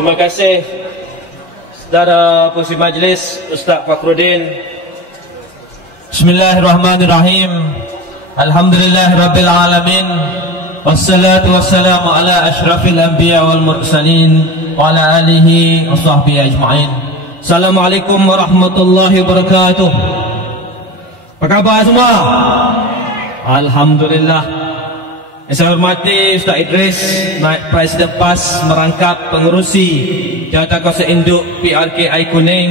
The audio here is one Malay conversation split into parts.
Terima kasih Saudara Pengerusi Majlis Ustaz Fakhruddin. Bismillahirrahmanirrahim. Alhamdulillahirabbil alamin. Wassalatu wassalamu ala asyrafil anbiya wal mursalin wa ala alihi wa sahbihi ajma'in. Assalamualaikum warahmatullahi wabarakatuh. Apa khabar semua? Alhamdulillah. Yang saya hormati Ustaz Idris, Naib Presiden PAS merangkap pengerusi Jawatankuasa Induk PRKI Kuning.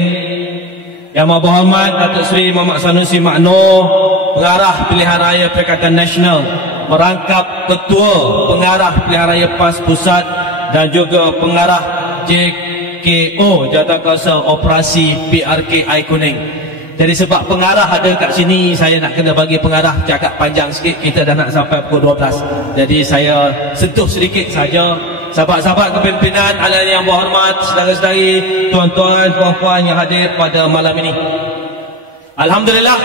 Yang Maha Berhormat Datuk Seri Muhammad Sanusi Makno, Pengarah Pilihan Raya Perikatan Nasional, merangkap Ketua Pengarah Pilihan Raya PAS Pusat dan juga Pengarah JKO Jawatankuasa Operasi PRKI Kuning. Jadi sebab pengarah ada kat sini, saya nak kena bagi pengarah cakap panjang sikit. Kita dah nak sampai pukul 12. Jadi saya sentuh sedikit saja. Sahabat-sahabat kepimpinan, ala yang berhormat, saudara-saudari, tuan-tuan, puan-puan yang hadir pada malam ini. Alhamdulillah,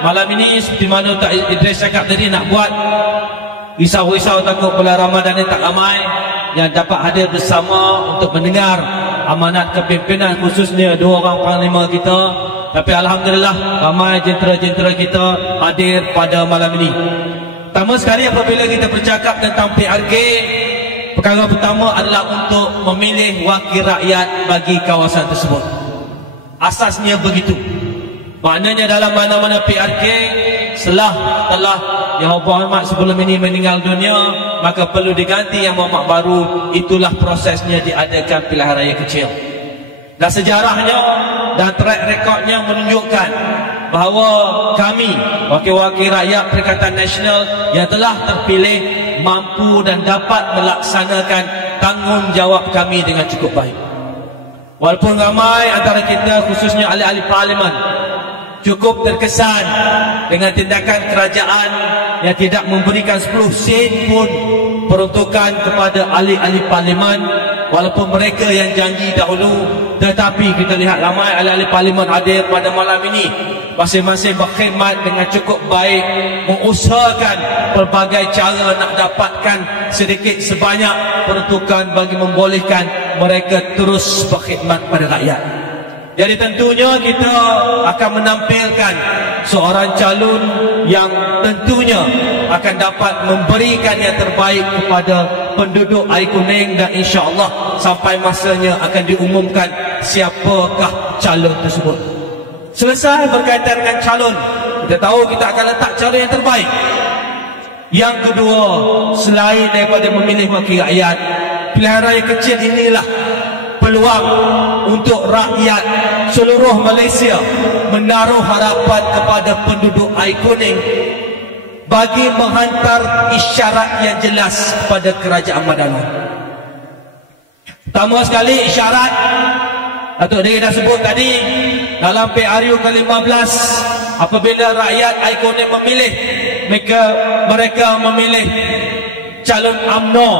malam ini seperti mana Ustaz Idris cakap tadi, nak buat risau-risau takut bulan Ramadan ini tak ramai yang dapat hadir bersama untuk mendengar amanat kepimpinan, khususnya dua orang panglima kita. Tapi Alhamdulillah, ramai jentera-jentera kita hadir pada malam ini. Pertama sekali apabila kita bercakap tentang PRK, perkara pertama adalah untuk memilih wakil rakyat bagi kawasan tersebut. Asasnya begitu. Maknanya dalam mana-mana PRK, telah Yang Berhormat sebelum ini meninggal dunia, maka perlu diganti Yang Berhormat baru. Itulah prosesnya diadakan pilihan raya kecil. Dan sejarahnya dan track rekodnya menunjukkan bahawa kami, wakil-wakil rakyat Perikatan Nasional yang telah terpilih, mampu dan dapat melaksanakan tanggungjawab kami dengan cukup baik. Walaupun ramai antara kita, khususnya ahli-ahli parlimen, cukup terkesan dengan tindakan kerajaan yang tidak memberikan 10 sen pun peruntukan kepada ahli-ahli parlimen, walaupun mereka yang janji dahulu. Tetapi kita lihat ramai ahli-ahli parlimen hadir pada malam ini, masing-masing berkhidmat dengan cukup baik, mengusahakan pelbagai cara nak dapatkan sedikit sebanyak peruntukan bagi membolehkan mereka terus berkhidmat pada rakyat. Jadi tentunya kita akan menampilkan seorang calon yang tentunya akan dapat memberikan yang terbaik kepada penduduk air kuning, dan insya-Allah sampai masanya akan diumumkan siapakah calon tersebut. Selesai berkaitan dengan calon, kita tahu kita akan letak calon yang terbaik. Yang kedua, selain daripada memilih wakil rakyat, pilihan raya kecil inilah peluang untuk rakyat seluruh Malaysia menaruh harapan kepada penduduk air kuning bagi menghantar isyarat yang jelas kepada kerajaan Madani. Pertama sekali isyarat, Datuk Diri dah sebut tadi, dalam PRU ke-15, apabila rakyat air kuning memilih, mereka memilih calon UMNO,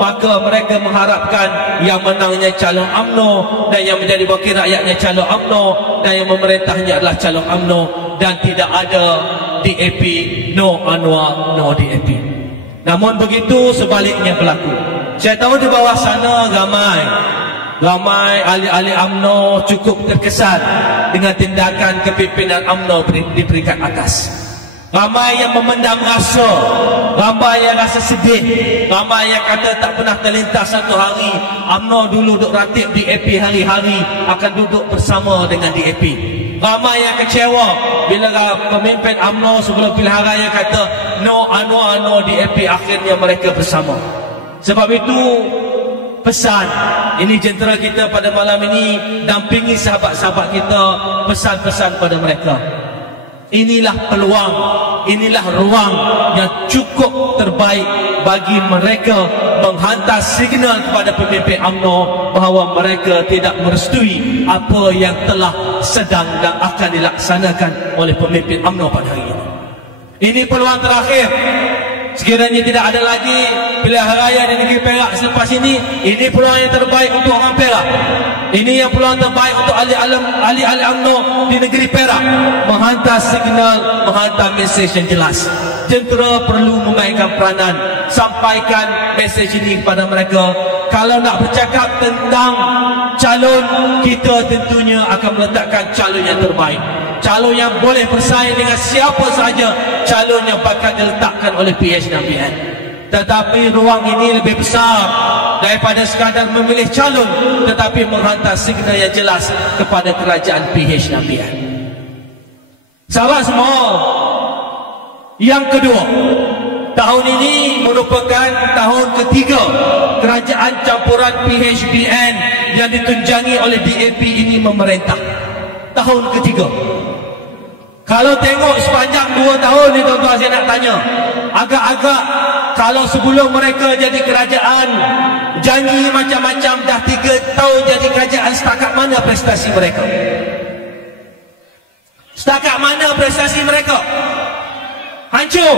maka mereka mengharapkan yang menangnya calon UMNO, dan yang menjadi wakil rakyatnya calon UMNO, dan yang memerintahnya adalah calon UMNO, dan tidak ada DAP, no Anwar, no DAP. Namun begitu sebaliknya berlaku. Saya tahu di bawah sana ramai ahli-ahli UMNO cukup terkesan dengan tindakan kepimpinan UMNO di peringkat atas. Ramai yang memendam rasa, ramai yang rasa sedih, ramai yang kata tak pernah terlintas satu hari UMNO dulu duduk ratib DAP hari-hari akan duduk bersama dengan DAP. Ramai yang kecewa bila pemimpin UMNO sebelum pilihan raya kata no Anwar, no DAP, akhirnya mereka bersama. Sebab itu pesan ini jentera kita pada malam ini, dampingi sahabat-sahabat kita, pesan-pesan pada mereka. Inilah peluang, inilah ruang yang cukup terbaik bagi mereka menghantar signal kepada pemimpin UMNO bahawa mereka tidak merestui apa yang telah sedang dan akan dilaksanakan oleh pemimpin UMNO pada hari ini. Ini peluang terakhir. Sekiranya tidak ada lagi pilihan raya di negeri Perak selepas ini peluang yang terbaik untuk orang Perak. Ini yang peluang terbaik untuk ahli-ahli UMNO di negeri Perak, menghantar signal, menghantar mesej yang jelas. Tentera perlu memainkan peranan. Sampaikan mesej ini kepada mereka. Kalau nak bercakap tentang calon, kita tentunya akan meletakkan calon yang terbaik, calon yang boleh bersaing dengan siapa sahaja, calon yang bakal diletakkan oleh PH dan PN. Tetapi ruang ini lebih besar daripada sekadar memilih calon, tetapi menghantar signal yang jelas kepada kerajaan PH dan PN. Sahabat semua, yang kedua, tahun ini merupakan tahun ketiga kerajaan campuran PHBN yang ditunjangi oleh DAP ini memerintah. Tahun ketiga. Kalau tengok sepanjang 2 tahun ni tuan-tuan, saya nak tanya, agak-agak kalau sebelum mereka jadi kerajaan, janji macam-macam, dah 3 tahun jadi kerajaan, setakat mana prestasi mereka? Setakat mana prestasi mereka? Hancur.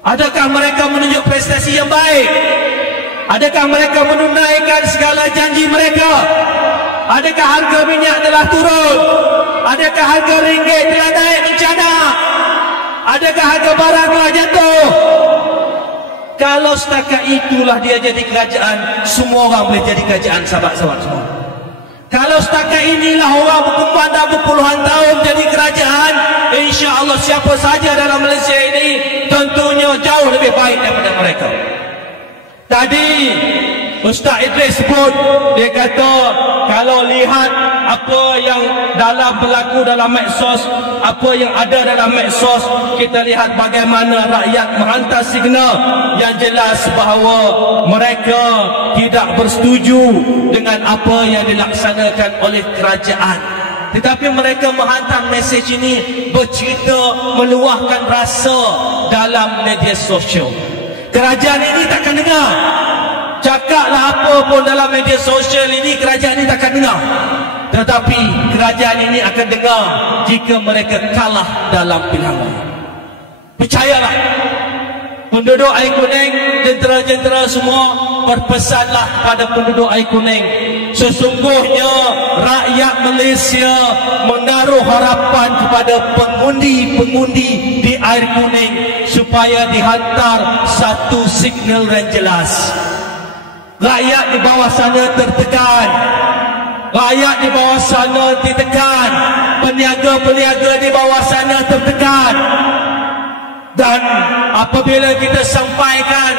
Adakah mereka menunjuk prestasi yang baik? Adakah mereka menunaikan segala janji mereka? Adakah harga minyak telah turun? Adakah harga ringgit telah naik bencana? Adakah harga barang telah jatuh? Kalau setakat itulah dia jadi kerajaan, semua orang boleh jadi kerajaan, sahabat-sahabat semua. Kalau setakat inilah orang berkumandang berpuluhan tahun jadi kerajaan, insya-Allah siapa saja dalam Malaysia ini tentunya jauh lebih baik daripada mereka. Tadi Ustaz Idris sebut, dia kata kalau lihat apa yang berlaku dalam medsos, apa yang ada dalam medsos, kita lihat bagaimana rakyat menghantar signal yang jelas bahawa mereka tidak bersetuju dengan apa yang dilaksanakan oleh kerajaan. Tetapi mereka menghantar mesej ini bercerita, meluahkan rasa dalam media sosial. Kerajaan ini takkan dengar. Cakaplah apa pun dalam media sosial ini, kerajaan ini takkan dengar. Tetapi kerajaan ini akan dengar jika mereka kalah dalam pilihan raya. Percayalah, penduduk Air Kuning, jentera-jentera semua, berpesanlah kepada penduduk Air Kuning. Sesungguhnya rakyat Malaysia menaruh harapan kepada pengundi-pengundi di Air Kuning supaya dihantar satu signal yang jelas. Rakyat di bawah sana tertekan, rakyat di bawah sana ditekan, peniaga-peniaga di bawah sana tertekan. Dan apabila kita sampaikan,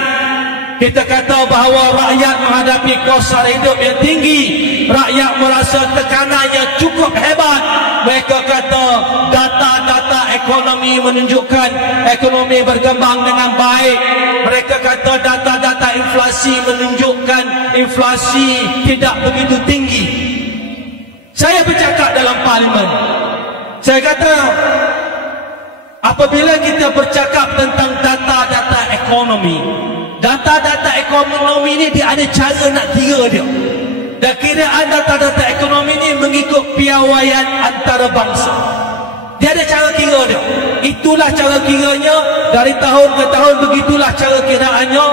kita kata bahawa rakyat menghadapi kos sara hidup yang tinggi, rakyat merasa tekanan yang cukup hebat. Mereka kata data-data ekonomi menunjukkan ekonomi berkembang dengan baik. Mereka kata data-data inflasi menunjukkan inflasi tidak begitu tinggi. Saya bercakap dalam parlimen, saya kata apabila kita bercakap tentang data-data ekonomi, data-data ekonomi ini dia ada cara nak kira dia. Dan kiraan data-data ekonomi ini mengikut piawaian antarabangsa. Dia ada cara kira dia. Itulah cara kiranya, dari tahun ke tahun begitulah cara kiraannya.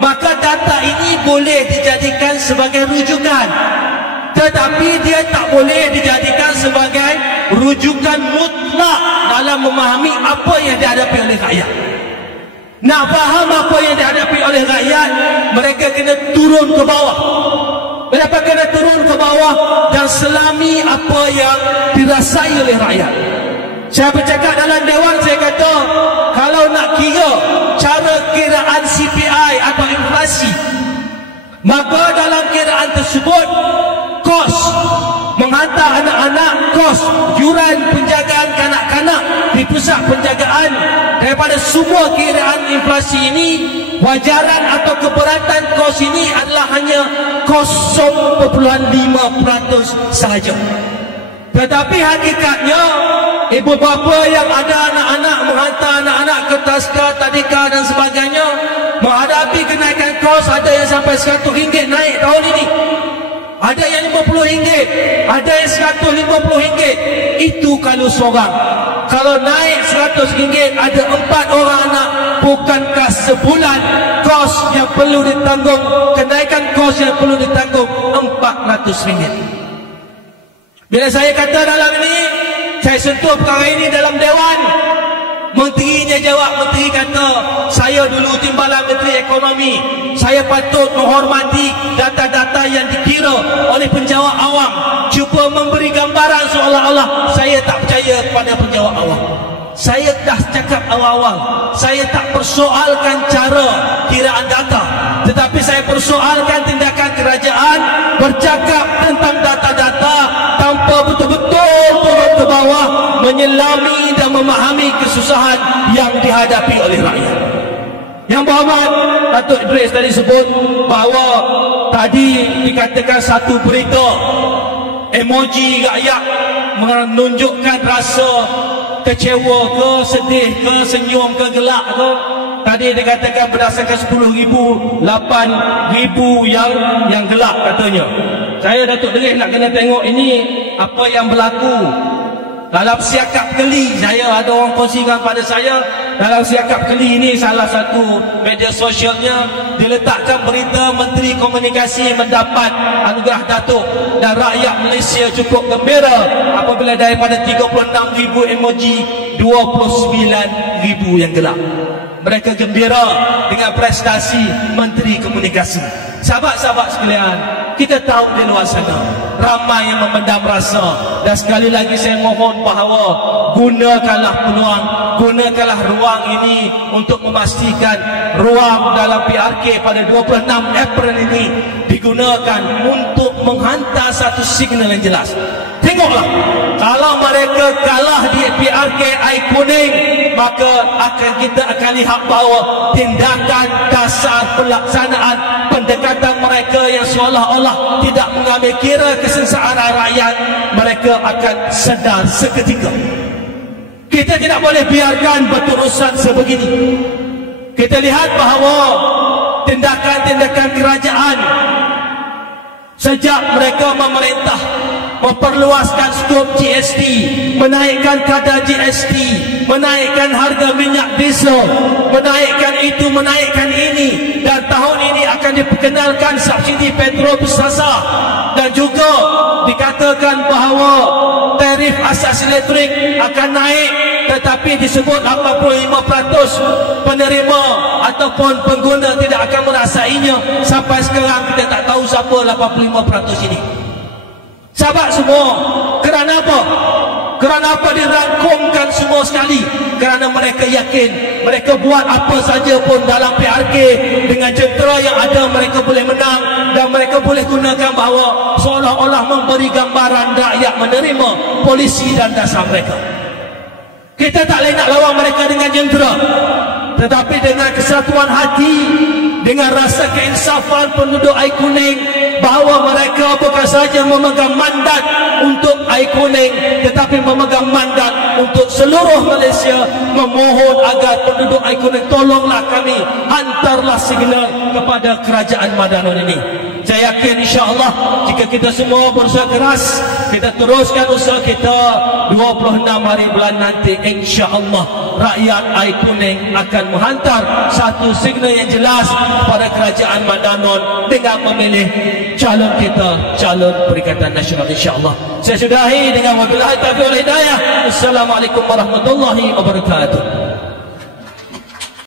Maka data ini boleh dijadikan sebagai rujukan, tetapi dia tak boleh dijadikan sebagai rujukan mutlak dalam memahami apa yang dihadapi oleh rakyat. Nak faham apa yang dihadapi oleh rakyat, mereka kena turun ke bawah. Mereka kena turun ke bawah dan selami apa yang dirasai oleh rakyat. Saya bercakap dalam dewan, saya kata kalau nak kira cara kiraan CPI atau inflasi, maka dalam kiraan tersebut kos menghantar anak-anak, kos yuran penjagaan kanak-kanak di pusat penjagaan, daripada semua kiraan inflasi ini, wajaran atau keberatan kos ini adalah hanya 0.5% sahaja. Tetapi hakikatnya ibu bapa yang ada anak-anak, menghantar anak-anak ke Taska, Tadika dan sebagainya, menghadapi kenaikan kos. Ada yang sampai RM100 naik tahun ini, ada yang RM50, ada yang RM150. Itu kalau seorang. Kalau naik RM100, ada 4 orang anak, bukankah sebulan kos yang perlu ditanggung, kenaikan kos yang perlu ditanggung RM400? Bila saya kata dalam ini, saya sentuh perkara ini dalam dewan, Menterinya jawab, menteri kata, saya dulu timbalan menteri ekonomi, saya patut menghormati data-data yang dikira oleh penjawat awam. Cuba memberi gambaran seolah-olah saya tak percaya kepada penjawat awam. Saya dah cakap awal-awal, saya tak persoalkan cara kiraan data, tetapi saya persoalkan tindakan kerajaan bercakap tentang data-data tanpa betul-betul turun ke bawah menyelami dan memahami kesusahan yang dihadapi oleh rakyat. Yang berhormat Datuk Idris tadi sebut bahawa tadi dikatakan satu berita emoji rakyat menunjukkan rasa kecewa ke, sedih ke, senyum ke, gelak ke. Tadi dikatakan berdasarkan 10,000, 8,000 yang gelak katanya. Saya Datuk Idris nak kena tengok ini apa yang berlaku dalam Siakap Keli. Saya ada orang kongsikan pada saya, dalam Siakap Keli ini salah satu media sosialnya diletakkan berita Menteri Komunikasi mendapat anugerah Datuk, dan rakyat Malaysia cukup gembira apabila daripada 36,000 emoji 29,000 yang gelap. Mereka gembira dengan prestasi Menteri Komunikasi. Sahabat-sahabat sekalian, kita tahu di luar sana ramai yang memendam rasa, dan sekali lagi saya mohon bahawa gunakanlah peluang, gunakanlah ruang ini untuk memastikan ruang dalam PRK pada 26 April ini digunakan untuk menghantar satu signal yang jelas. Tengoklah, kalau mereka kalah di PRK Air Kuning, maka kita akan lihat bahawa tindakan dasar pelaksanaan pendekatan mereka yang seolah-olah tidak mengambil kira kesengsaraan rakyat, mereka akan sedar seketika. Kita tidak boleh biarkan berterusan sebegini. Kita lihat bahawa tindakan-tindakan kerajaan sejak mereka memerintah memperluaskan skop GST, menaikkan kadar GST, menaikkan harga minyak diesel, menaikkan itu, menaikkan ini, dan tahun ini akan diperkenalkan subsidi petrol bersasar, dan juga dikatakan bahawa tarif asas elektrik akan naik, tetapi disebut 85% penerima ataupun pengguna tidak akan merasainya. Sampai sekarang kita tak tahu siapa 85% ini. Sahabat semua, kerana apa? Kerana apa dirangkumkan semua sekali? Kerana mereka yakin mereka buat apa saja pun dalam PRK dengan jentera yang ada mereka boleh menang, dan mereka boleh gunakan bahawa seolah-olah memberi gambaran rakyat menerima polisi dan dasar mereka. Kita tak boleh nak lawan mereka dengan jentera, tetapi dengan kesatuan hati, dengan rasa keinsafan penduduk Air Kuning, bahawa mereka bukan saja memegang mandat untuk Air Kuning, tetapi memegang mandat untuk seluruh Malaysia, memohon agar penduduk Air Kuning tolonglah kami, hantarlah signal kepada kerajaan Madanon ini. Saya yakin insya-Allah jika kita semua berusaha keras, kita teruskan usaha kita, 26 hari bulan nanti insya-Allah rakyat Air Kuning akan menghantar satu signal yang jelas kepada kerajaan Madanon dengan memilih calon kita, calon Perikatan Nasional insya-Allah. Saya sudahi dengan wabillahi taufiq wal hidayah. Assalamualaikum warahmatullahi wabarakatuh.